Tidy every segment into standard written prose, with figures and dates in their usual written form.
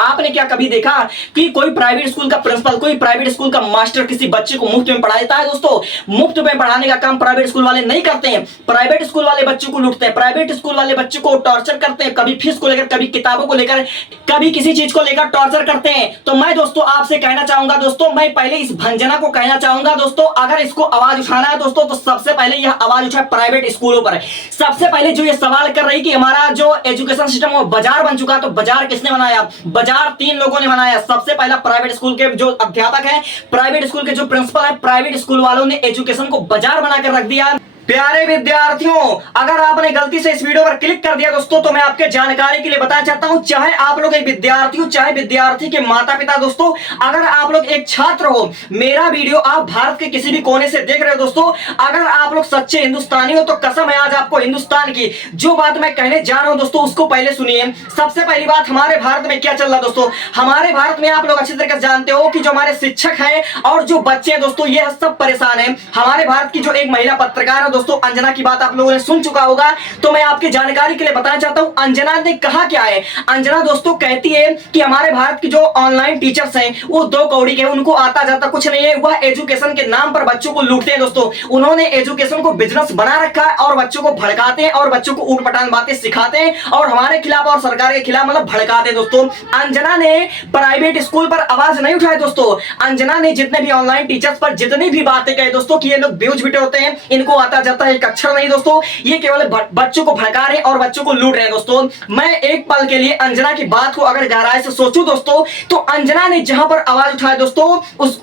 आपने क्या कभी देखा कि कोई प्राइवेट स्कूल का प्रिंसिपल, कोई प्राइवेट स्कूल का मास्टर किसी बच्चे को मुफ्त में पढ़ा देता है? दोस्तों, मुफ्त में पढ़ाने का काम प्राइवेट स्कूल वाले नहीं करते हैं। प्राइवेट स्कूल वाले बच्चों को लूटते हैं, प्राइवेट स्कूल वाले बच्चों को टॉर्चर करते हैं, कभी फीस को लेकर, कभी किताबों को लेकर, कभी किसी चीज को लेकर टॉर्चर करते हैं। तो मैं दोस्तों आपसे कहना चाहूंगा, दोस्तों मैं पहले इस भंजना को कहना चाहूंगा, दोस्तों अगर इसको आवाज उठाना है दोस्तों, तो सबसे पहले यह आवाज उठाए प्राइवेट स्कूलों पर। सबसे पहले जो ये सवाल कर रही कि हमारा जो एजुकेशन सिस्टम वो बाजार बन चुका, तो बाजार किसने बनाया? बाजार तीन लोगों ने बनाया। सबसे पहला प्राइवेट स्कूल के जो अध्यापक है, प्राइवेट स्कूल के जो प्रिंसिपल है, प्राइवेट स्कूल वालों ने एजुकेशन को बाजार बनाकर रख दिया। प्यारे विद्यार्थियों, अगर आपने गलती से इस वीडियो पर क्लिक कर दिया दोस्तों, तो मैं आपके जानकारी के लिए बताना चाहता हूं, चाहे आप लोग एक विद्यार्थी हो, चाहे विद्यार्थी के माता पिता, दोस्तों अगर आप लोग एक छात्र हो, मेरा वीडियो आप भारत के किसी भी कोने से देख रहे हो दोस्तों, अगर आप लोग सच्चे हिंदुस्तानी हो, तो कसम है आज आपको हिंदुस्तान की। जो बात मैं कहने जा रहा हूं दोस्तों, उसको पहले सुनिए। सबसे पहली बात, हमारे भारत में क्या चल रहा है दोस्तों? हमारे भारत में आप लोग अच्छी तरीके से जानते हो कि जो हमारे शिक्षक हैं और जो बच्चे हैं दोस्तों, ये सब परेशान हैं। हमारे भारत की जो एक महिला पत्रकार है दोस्तों, अंजना की बात आप लोगों ने सुन चुका होगा, तो मैं आपके जानकारी के लिए बताना चाहता हूं अंजना ने कहा क्या है। अंजना दोस्तों कहती है कि हमारे भारत की जो ऑनलाइन टीचर्स हैं वो दो कौड़ी के, उनको आता जाता कुछ नहीं है, वह एजुकेशन के नाम पर बच्चों को लूटते हैं दोस्तों। उन्होंने एजुकेशन को बिजनेस बना रखा है और बच्चों को भड़काते हैं और बच्चों को ऊटपटांग बातें सिखाते हैं और हमारे खिलाफ और सरकार के खिलाफ मतलब भड़काते हैं दोस्तों। अंजना ने प्राइवेट स्कूल पर आवाज नहीं उठाई दोस्तों। अंजना ने जितने भी ऑनलाइन टीचर्स पर जितनी भी बातें कही दोस्तों कि ये लोग बेवज बिटे होते हैं, इनको आता जाता है एक अक्षर नहीं दोस्तों, ये केवल बच्चों को भड़का रहे हैं और बच्चों को लूट रहे हैं दोस्तों। मैं एक पल के लिए अंजना की बात को अगर गहराई से सोचूं दोस्तों, तो अंजना ने जहां पर आवाज उठाई दोस्तों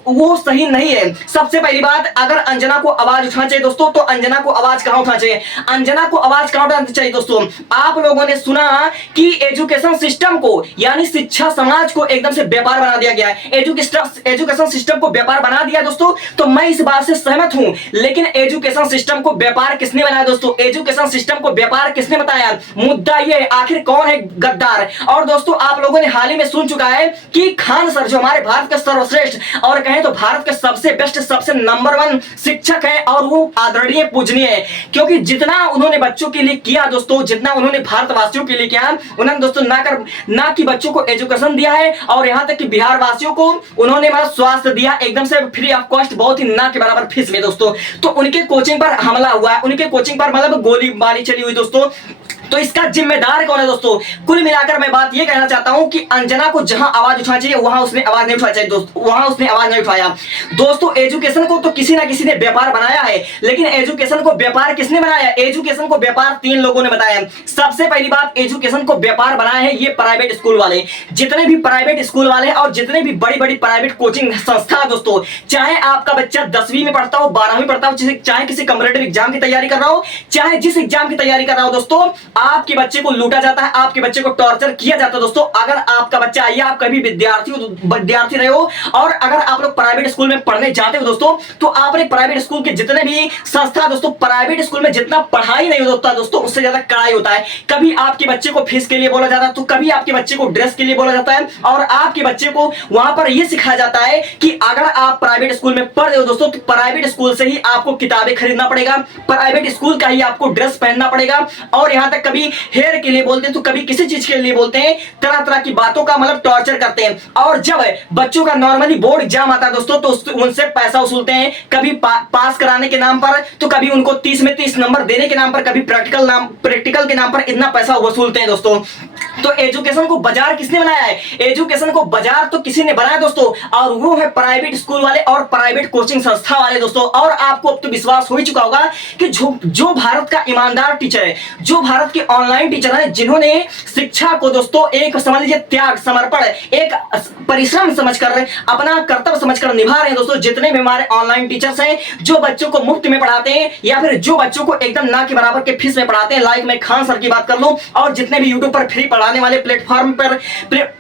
वो सही नहीं है। सबसे पहली बात, अगर अंजना को आवाज उठाना चाहिए दोस्तों, तो अंजना को आवाज कहां उठाना चाहिए? अंजना को आवाज कहां उठानी चाहिए दोस्तों? आप लोगों ने सुना कि एजुकेशन सिस्टम को, यानी शिक्षा समाज को एकदम से व्यापार बना दिया गया है। एजुकेशन सिस्टम को व्यापार बना दिया दोस्तों, तो मैं इस बात से सहमत हूं, लेकिन एजुकेशन सिस्टम को व्यापार किसने बनाया दोस्तों? एजुकेशन सिस्टम को व्यापार किसने बताया? मुद्दा ये आखिर कौन है गद्दार? और दोस्तों आप लोगों ने हाल ही में सुन चुका है कि खान सर जो हमारे भारत के सर्वश्रेष्ठ और कहें तो भारत के सबसे बेस्ट, सबसे नंबर 1 शिक्षक है और वो आदरणीय पूजनीय है, क्योंकि जितना उन्होंने बच्चों के लिए किया दोस्तों, जितना उन्होंने भारतवासियों के लिए किया, उन्होंने दोस्तों ना कि बच्चों को एजुकेशन दिया है, और यहां तक कि बिहार वासियों को उन्होंने मतलब स्वास्थ्य दिया एकदम से फ्री ऑफ कॉस्ट, बहुत ही ना के बराबर फीस में दोस्तों। तो उनके कोचिंग पर हमला हुआ है, उनके कोचिंग पर मतलब गोलीबारी चली हुई दोस्तों। तो इसका जिम्मेदार कौन है दोस्तों? कुल मिलाकर मैं बात ये कहना चाहता हूं कि अंजना को जहां आवाज उठानी चाहिए वहां उसने आवाज नहीं उठानी चाहिए दोस्तों, वहां उसने आवाज नहीं उठाया दोस्तों। एजुकेशन को तो किसी ना किसी ने व्यापार बनाया है, लेकिन एजुकेशन को व्यापार किसने बनाया? एजुकेशन को व्यापार तीन लोगों ने बताया। सबसे पहली बात, एजुकेशन को व्यापार बनाया है ये प्राइवेट स्कूल वाले। जितने भी प्राइवेट स्कूल वाले और जितने भी बड़ी बड़ी प्राइवेट कोचिंग संस्था दोस्तों, चाहे आपका बच्चा 10वीं में पढ़ता हो, 12वीं पढ़ता हो, चाहे किसी कॉम्पिटिटिव एग्जाम की तैयारी कर रहा हो, चाहे जिस एग्जाम की तैयारी कर रहा हो दोस्तों, आपके बच्चे को लूटा जाता है, आपके बच्चे को टॉर्चर किया जाता है दोस्तों। अगर आपका बच्चा, या आप कभी विद्यार्थी रहे हो और अगर आप लोग प्राइवेट स्कूल में पढ़ने जाते हो दोस्तों, तो आपने प्राइवेट स्कूल के जितने भी संस्था दोस्तों, प्राइवेट स्कूल में जितना पढ़ाई नहीं होता दोस्तों, उससे ज्यादा कड़ाई होता है। कभी आपके बच्चे को फीस के लिए बोला जाता है, तो कभी आपके बच्चे को ड्रेस के लिए बोला जाता है, और आपके बच्चे को वहां पर यह सिखाया जाता है कि अगर आप प्राइवेट स्कूल में पढ़ रहे हो दोस्तों, तो प्राइवेट स्कूल से ही आपको किताबें खरीदना पड़ेगा, प्राइवेट स्कूल का ही आपको ड्रेस पहनना पड़ेगा, और यहां तक कभी हेयर के लिए बोलते हैं, तो कभी किसी चीज के लिए बोलते हैं, तरह तरह की बातों का मतलब टॉर्चर करते हैं। और जब बच्चों का नॉर्मली बोर्ड एग्जाम आता है दोस्तों, तो उनसे पैसा वसूलते हैं, कभी पास कराने के नाम पर, तो कभी उनको 30 में 30 नंबर देने के नाम पर, कभी प्रैक्टिकल के नाम पर इतना पैसा वसूलते हैं दोस्तों। तो एजुकेशन को बाजार किसने बनाया है? एजुकेशन को बाजार तो किसी ने बनाया दोस्तों, और वो है प्राइवेट स्कूल वाले और प्राइवेट कोचिंग संस्था वाले दोस्तों। और आपको अब तो विश्वास हो ही चुका होगा कि जो भारत का ईमानदार टीचर है, जो भारत के ऑनलाइन टीचर है, जिन्होंने शिक्षा को दोस्तों एक समझ लीजिए त्याग, समर्पण, एक परिश्रम समझकर, अपना कर्तव्य समझकर निभा रहे हैं दोस्तों। जितने भी हमारे ऑनलाइन टीचर्स हैं जो बच्चों को मुफ्त में पढ़ाते हैं या फिर जो बच्चों को एकदम ना के बराबर के फीस में पढ़ाते हैं, लाइक मैं खान सर की बात कर लूं, और जितने भी यूट्यूब पर फ्री पढ़ाने वाले, प्लेटफॉर्म पर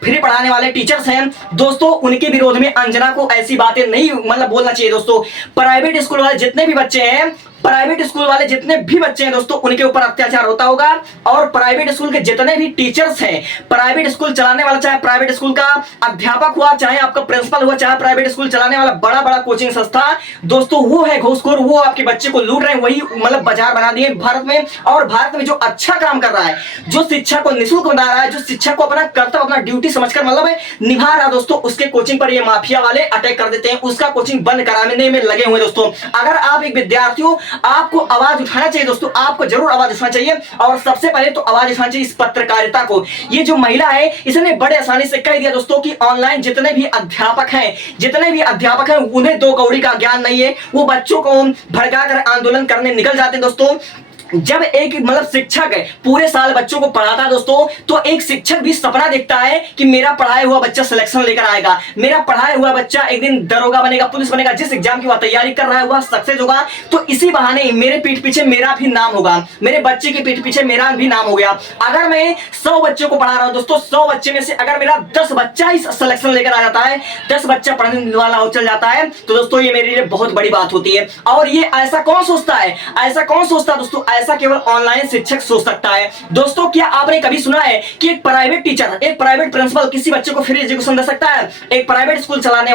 फ्री पढ़ाने वाले टीचर्स हैं दोस्तों, उनके विरोध में अंजना को ऐसी बातें नहीं मतलब बोलना चाहिए दोस्तों। प्राइवेट स्कूल वाले जितने भी बच्चे हैं, प्राइवेट स्कूल वाले जितने भी बच्चे हैं दोस्तों उनके ऊपर अत्याचार होता होगा, और प्राइवेट स्कूल के जितने भी टीचर्स हैं, प्राइवेट स्कूल चलाने वाला, चाहे प्राइवेट स्कूल का अध्यापक हुआ, चाहे आपका प्रिंसिपल हुआ, चाहे प्राइवेट स्कूल चलाने वाला बड़ा बड़ा कोचिंग संस्था, दोस्तों वो है घूसखोर, वो आपके बच्चे को लूट रहे हैं, वही मतलब बाजार बना दिए भारत में। और भारत में जो अच्छा काम कर रहा है, जो शिक्षा को निःशुल्क बना रहा है, जो शिक्षा को अपना कर्तव्य, अपना ड्यूटी समझकर मतलब निभा रहा दोस्तों, उसके कोचिंग पर ये माफिया वाले अटैक कर देते हैं, उसका कोचिंग बंद कराने में लगे हुए दोस्तों। अगर आप एक विद्यार्थी हो, आपको आवाज उठाना चाहिए दोस्तों, आपको जरूर आवाज उठाना चाहिए। और सबसे पहले तो आवाज उठाना चाहिए इस पत्रकारिता को। ये जो महिला है इसने बड़े आसानी से कह दिया दोस्तों कि ऑनलाइन जितने भी अध्यापक हैं उन्हें दो कौड़ी का ज्ञान नहीं है, वो बच्चों को भड़काकर आंदोलन करने निकल जाते हैं दोस्तों। जब एक मतलब शिक्षक है पूरे साल बच्चों को पढ़ाता है दोस्तों, तो एक शिक्षक भी सपना देखता है कि मेरा पढ़ाया हुआ बच्चा सिलेक्शन लेकर आएगा, मेरा पढ़ाया हुआ बच्चा एक दिन दरोगा बनेगा, पुलिस बनेगा, जिस एग्जाम की वह तैयारी कर रहा है वह सक्सेस होगा, तो इसी बहाने मेरे पीठ पीछे मेरा भी नाम होगा, मेरे बच्चे के पीठ पीछे मेरा भी नाम हो गया। अगर मैं 100 बच्चों को पढ़ा रहा हूं दोस्तों, 100 बच्चे में से अगर मेरा 10 बच्चा ही सिलेक्शन लेकर आ जाता है, 10 बच्चा पढ़ने वाला हो चल जाता है, तो दोस्तों ये मेरे लिए बहुत बड़ी बात होती है। और ये ऐसा कौन सोचता है, दोस्तों, ऐसा केवल ऑनलाइन शिक्षक सोच सकता है। दोस्तों क्या आपने कभी सुना है कि एक प्राइवेट टीचर, एक प्राइवेट प्रिंसिपल किसी बच्चे को फ्री एजुकेशन दे सकता है? एक प्राइवेट स्कूल चलाने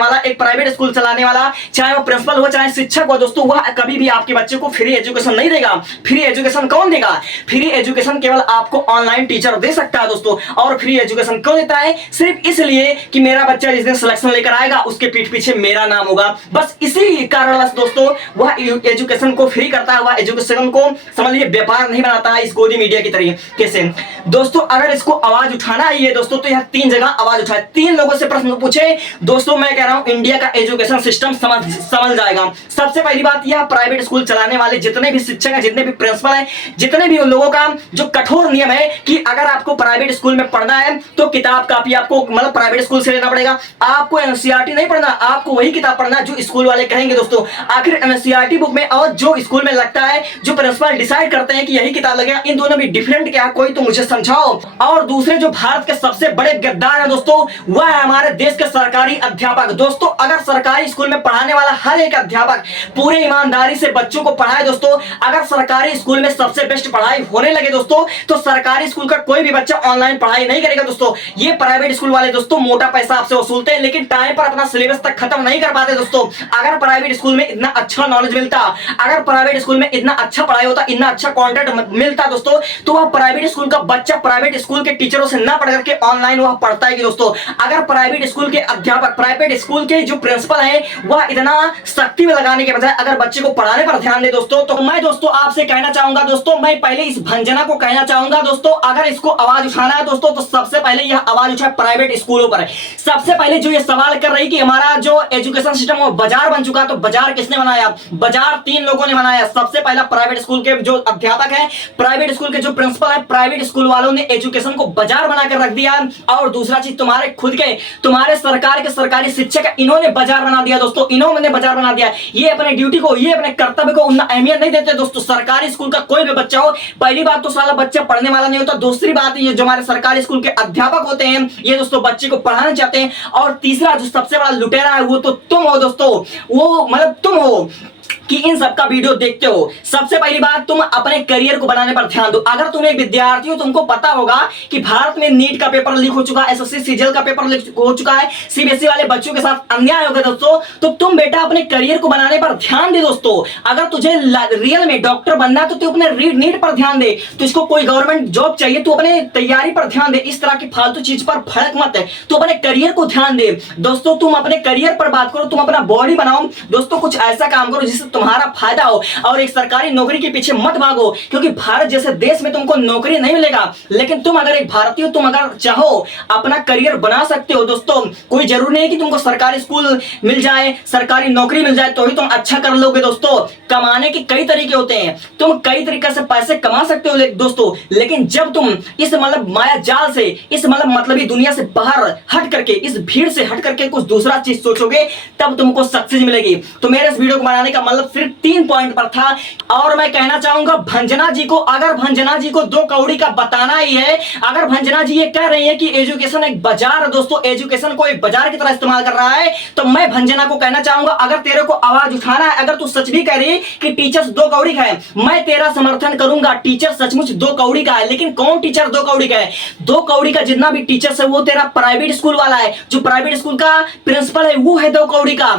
वाला, चाहे वो प्रिंसिपल हो चाहे शिक्षक हो दोस्तों, वह कभी भी आपके बच्चे को फ्री एजुकेशन नहीं देगा। फ्री एजुकेशन कौन देगा? फ्री एजुकेशन केवल आपको ऑनलाइन टीचर दे सकता है दोस्तों। और फ्री एजुकेशन क्यों देता है? सिर्फ इसलिए कि मेरा बच्चा जिस दिन सिलेक्शन लेकर आएगा उसके पीठ पीछे मेरा नाम होगा, बस इसी कारणवश दोस्तों वह एजुकेशन को फ्री करता है, वह एजुकेशन को समझ लीजिए व्यापार नहीं बनाता है इस गोदी मीडिया की तरीके से। दोस्तों अगर इसको आवाज उठाना है दोस्तों, तो यह 3 जगह आवाज उठाए, 3 लोगों से प्रश्न पूछे दोस्तों। मैं कह रहा हूं इंडिया का एजुकेशन सिस्टम समझ जाएगा। सबसे पहली बात, यह प्राइवेट स्कूल चलाने वाले जितने भी शिक्षक हैं, जितने भी प्रिंसिपल हैं, जितने भी उन लोगों का जो कठोर नियम है कि अगर आपको प्राइवेट स्कूल में पढ़ना है तो किताब कापी आपको मतलब प्राइवेट स्कूल से लेना पड़ेगा, आपको एनसीईआरटी नहीं पढ़ना, आपको वही किताब पढ़ना जो स्कूल वाले कहेंगे दोस्तों। आखिर एनसीईआरटी बुक में और जो स्कूल में लगता है, जो प्रिंसिपल डिसाइड करते हैं कि यही किताब लगेगा, इन दोनों में डिफरेंट क्या, कोई तो मुझे समझाओ। और दूसरे जो भारत के सबसे बड़े गद्दार हैं दोस्तों, वह है हमारे देश के सरकारी अध्यापक। दोस्तों अगर सरकारी स्कूल में पढ़ाने वाला हर एक अध्यापक पूरे ईमानदारी से बच्चों को पढ़ाए दोस्तों, अगर सरकारी स्कूल में सबसे बेस्ट पढ़ाई होने लगे दोस्तों, तो सरकारी स्कूल का कोई भी बच्चा ऑनलाइन पढ़ाई नहीं करेगा दोस्तों। ये प्राइवेट स्कूल वाले दोस्तों मोटा पैसा आपसे वसूलते हैं, लेकिन टाइम पर अपना सिलेबस तक खत्म नहीं कर पाते दोस्तों। अगर प्राइवेट स्कूल में इतना अच्छा नॉलेज मिलता, अगर प्राइवेट स्कूल में इतना अच्छा पढ़ाई होता, इतना अच्छा कंटेंट मिलता दोस्तों, तो वह प्राइवेट स्कूल का बच्चा प्राइवेट स्कूल के टीचरों से ना पढ़ करके ऑनलाइन वह पढ़ता है कि दोस्तों। अगर प्राइवेट स्कूल के अध्यापक, प्राइवेट स्कूल के जो प्रिंसिपल है, वह इतना सख्ती में लगाने के बजाय अगर बच्चे को पढ़ाने पर ध्यान दे दोस्तों, तो मैं दोस्तों आपसे कहना चाहूंगा दोस्तों, मैं पहले इस भंजना को कहना चाहूंगा दोस्तों, अगर इसको आवाज उठाना है दोस्तों, तो सबसे पहले यह आवाज उठाए प्राइवेट स्कूलों पर। सबसे पहले जो ये सवाल कर रही कि हमारा जो एजुकेशन सिस्टम वो बाजार बन चुका, तो बाजार किसने बनाया? बाजार 3 लोगों ने बनाया। सबसे पहला प्राइवेट स्कूल के जो अध्यापक है, प्राइवेट स्कूल के जो प्रिंसिपल है, प्राइवेट स्कूल वालों ने एजुकेशन को बाजार बनाकर रख दिया। और दूसरा चीज तुम्हारे खुद के, तुम्हारे सरकार के सरकारी शिक्षक इन्होंने बाजार बना दिया दोस्तों, इन्होंने बाजार बना दिया। ये अपने ड्यूटी को, ये अपने कर्तव्य को उतना अहमियत नहीं देते दोस्तों। सरकारी स्कूल का कोई भी बच्चा हो, पहली बात तो साला बच्चा पढ़ने वाला नहीं होता, दूसरी बात ये जो हमारे सरकारी स्कूल के अध्यापक होते हैं, ये दोस्तों बच्चे को पढ़ाना चाहते हैं, और तीसरा जो सबसे बड़ा लुटेरा है वो तो तुम हो दोस्तों, वो मतलब तुम हो कि इन सबका वीडियो देखते हो। सबसे पहली बात, तुम अपने करियर को बनाने पर ध्यान दो। अगर तुम एक विद्यार्थी हो, तुमको पता होगा कि भारत में नीट का पेपर लीक हो चुका है, एसएससी सीजीएल का पेपर लीक हो चुका है, सीबीएसई वाले बच्चों के साथ अन्याय हो गया दोस्तों, तो तुम बेटा अपने करियर को बनाने पर ध्यान दे दोस्तों। अगर तुझे रियल में डॉक्टर बनना है तो तू अपने नीट पर ध्यान दे, तुझको कोई गवर्नमेंट जॉब चाहिए तो अपने तैयारी पर ध्यान दे, इस तरह की फालतू चीज पर भड़क मत है, तो अपने करियर को ध्यान दे दोस्तों। तुम अपने करियर पर बात करो, तुम अपना बॉडी बनाओ दोस्तों, कुछ ऐसा काम करो जिससे तुम्हारा फायदा हो, और एक सरकारी नौकरी के पीछे मत भागो, क्योंकि भारत जैसे देश में तुमको नौकरी नहीं मिलेगा। लेकिन तुम अगर एक भारतीय हो, तुम अगर चाहो अपना करियर बना सकते हो दोस्तों। कोई जरूरी नहीं कि तुमको सरकारी स्कूल मिल जाए, सरकारी नौकरी मिल जाए तो ही तुम अच्छा कर लोगे दोस्तों। कमाने के कई तरीके होते हैं, तुम कई तरीके से पैसे कमा सकते हो दोस्तों, लेकिन जब तुम इस मतलब माया जाल से, इस मतलबी दुनिया से बाहर हट करके, इस भीड़ से हट करके कुछ दूसरा चीज सोचोगे, तब तुमको सक्सेस मिलेगी। तो मेरे इस वीडियो को बनाने का मतलब फोकस सिर्फ 3 पॉइंट पर था। और मैं कहना चाहूंगा भंजना जी को, अगर भंजना जी को 2 कौड़ी का बताना ही है, अगर भंजना जी ये कह रही है कि एजुकेशन एक बाजार है दोस्तों, एजुकेशन को एक बाजार की तरह इस्तेमाल कर रहा है, तो मैं भंजना को कहना चाहूंगा अगर तेरे को आवाज उठाना है, अगर तू सच भी कह रही कि टीचर्स 2 कौड़ी का है, मैं तेरा समर्थन करूंगा। टीचर सचमुच 2 कौड़ी का है, लेकिन कौन टीचर 2 कौड़ी का है? 2 कौड़ी का जितना भी टीचर्स है वो तेरा प्राइवेट स्कूल वाला है, जो प्राइवेट स्कूल का प्रिंसिपल है वो है 2 कौड़ी का।